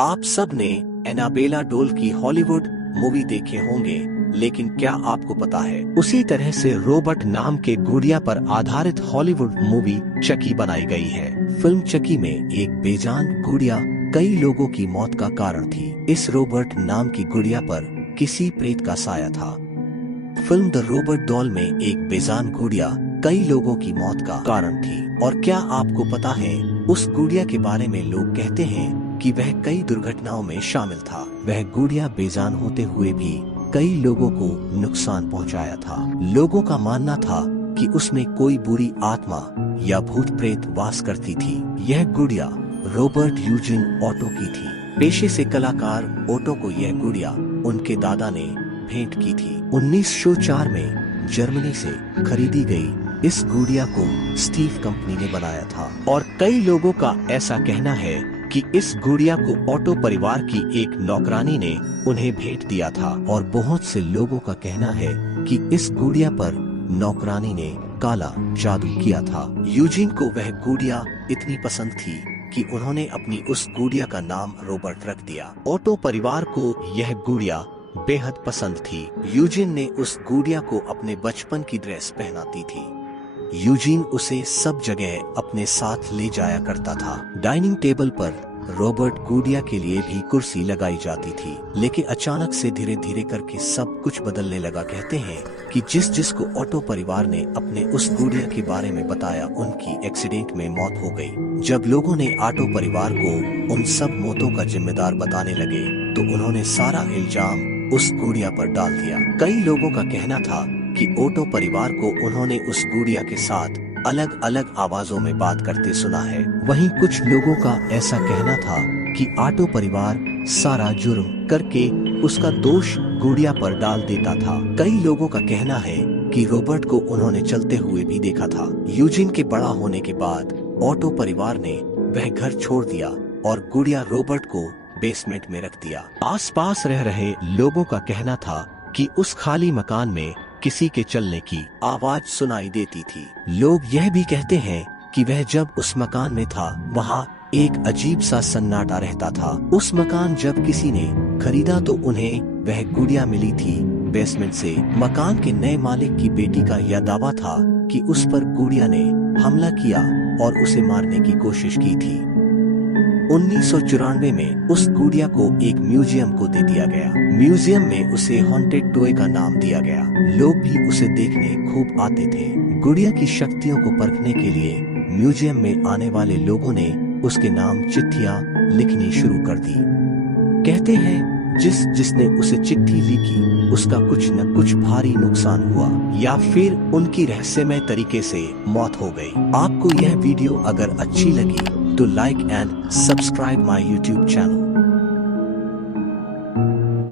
आप सब ने एनाबेला डोल की हॉलीवुड मूवी देखे होंगे, लेकिन क्या आपको पता है उसी तरह से रोबोट नाम के गुड़िया पर आधारित हॉलीवुड मूवी चकी बनाई गई है। फिल्म चकी में एक बेजान गुड़िया कई लोगों की मौत का कारण थी। इस रोबोट नाम की गुड़िया पर किसी प्रेत का साया था। फिल्म द रोबोट डॉल में एक बेजान गुड़िया कई लोगों की मौत का कारण थी। और क्या आपको पता है उस गुड़िया के बारे में लोग कहते हैं कि वह कई दुर्घटनाओं में शामिल था। वह गुड़िया बेजान होते हुए भी कई लोगों को नुकसान पहुंचाया था। लोगों का मानना था कि उसमें कोई बुरी आत्मा या भूत प्रेत वास करती थी। यह गुड़िया रॉबर्ट यूजिन ओटो की थी। पेशे से कलाकार ओटो को यह गुड़िया उनके दादा ने भेंट की थी। 1904 में जर्मनी से खरीदी गई इस गुड़िया को स्टीव कंपनी ने बनाया था और कई लोगों का ऐसा कहना है कि इस गुड़िया को ओटो परिवार की एक नौकरानी ने उन्हें भेंट दिया था। और बहुत से लोगों का कहना है कि इस गुड़िया पर नौकरानी ने काला जादू किया था। यूजिन को वह गुड़िया इतनी पसंद थी कि उन्होंने अपनी उस गुड़िया का नाम रॉबर्ट रख दिया। ओटो परिवार को यह गुड़िया बेहद पसंद थी। यूजिन ने उस गुड़िया को अपने बचपन की ड्रेस पहनाती थी। यूजिन उसे सब जगह अपने साथ ले जाया करता था। डाइनिंग टेबल पर रॉबर्ट गुड़िया के लिए भी कुर्सी लगाई जाती थी। लेकिन अचानक से धीरे धीरे करके सब कुछ बदलने लगा। कहते हैं कि जिसको ऑटो परिवार ने अपने उस गुड़िया के बारे में बताया, उनकी एक्सीडेंट में मौत हो गई। जब लोगों ने ऑटो परिवार को उन सब मौतों का जिम्मेदार बताने लगे तो उन्होंने सारा इल्जाम उस गुड़िया पर डाल दिया। कई लोगों का कहना था कि ओटो परिवार को उन्होंने उस गुड़िया के साथ अलग अलग आवाजों में बात करते सुना है। वहीं कुछ लोगों का ऐसा कहना था कि ऑटो परिवार सारा जुर्म करके उसका दोष गुड़िया पर डाल देता था। कई लोगों का कहना है कि रॉबर्ट को उन्होंने चलते हुए भी देखा था। यूजिन के बड़ा होने के बाद ऑटो परिवार ने वह घर छोड़ दिया और गुड़िया रॉबर्ट को बेसमेंट में रख दिया। आसपास रह रहे लोगों का कहना था कि उस खाली मकान में किसी के चलने की आवाज सुनाई देती थी। लोग यह भी कहते हैं कि वह जब उस मकान में था वहाँ एक अजीब सा सन्नाटा रहता था। उस मकान जब किसी ने खरीदा तो उन्हें वह गुड़िया मिली थी बेसमेंट से। मकान के नए मालिक की बेटी का यह दावा था कि उस पर गुड़िया ने हमला किया और उसे मारने की कोशिश की थी। 1994 में उस गुड़िया को एक म्यूजियम को दे दिया गया। म्यूजियम में उसे हॉन्टेड टॉय का नाम दिया गया। लोग भी उसे देखने खूब आते थे। गुड़िया की शक्तियों को परखने के लिए म्यूजियम में आने वाले लोगों ने उसके नाम चिट्ठियां लिखनी शुरू कर दी। कहते हैं जिसने उसे चिट्ठी लिखी उसका कुछ न कुछ भारी नुकसान हुआ या फिर उनकी रहस्यमय तरीके से मौत हो गई। आपको यह वीडियो अगर अच्छी लगी तो like and subscribe my YouTube channel.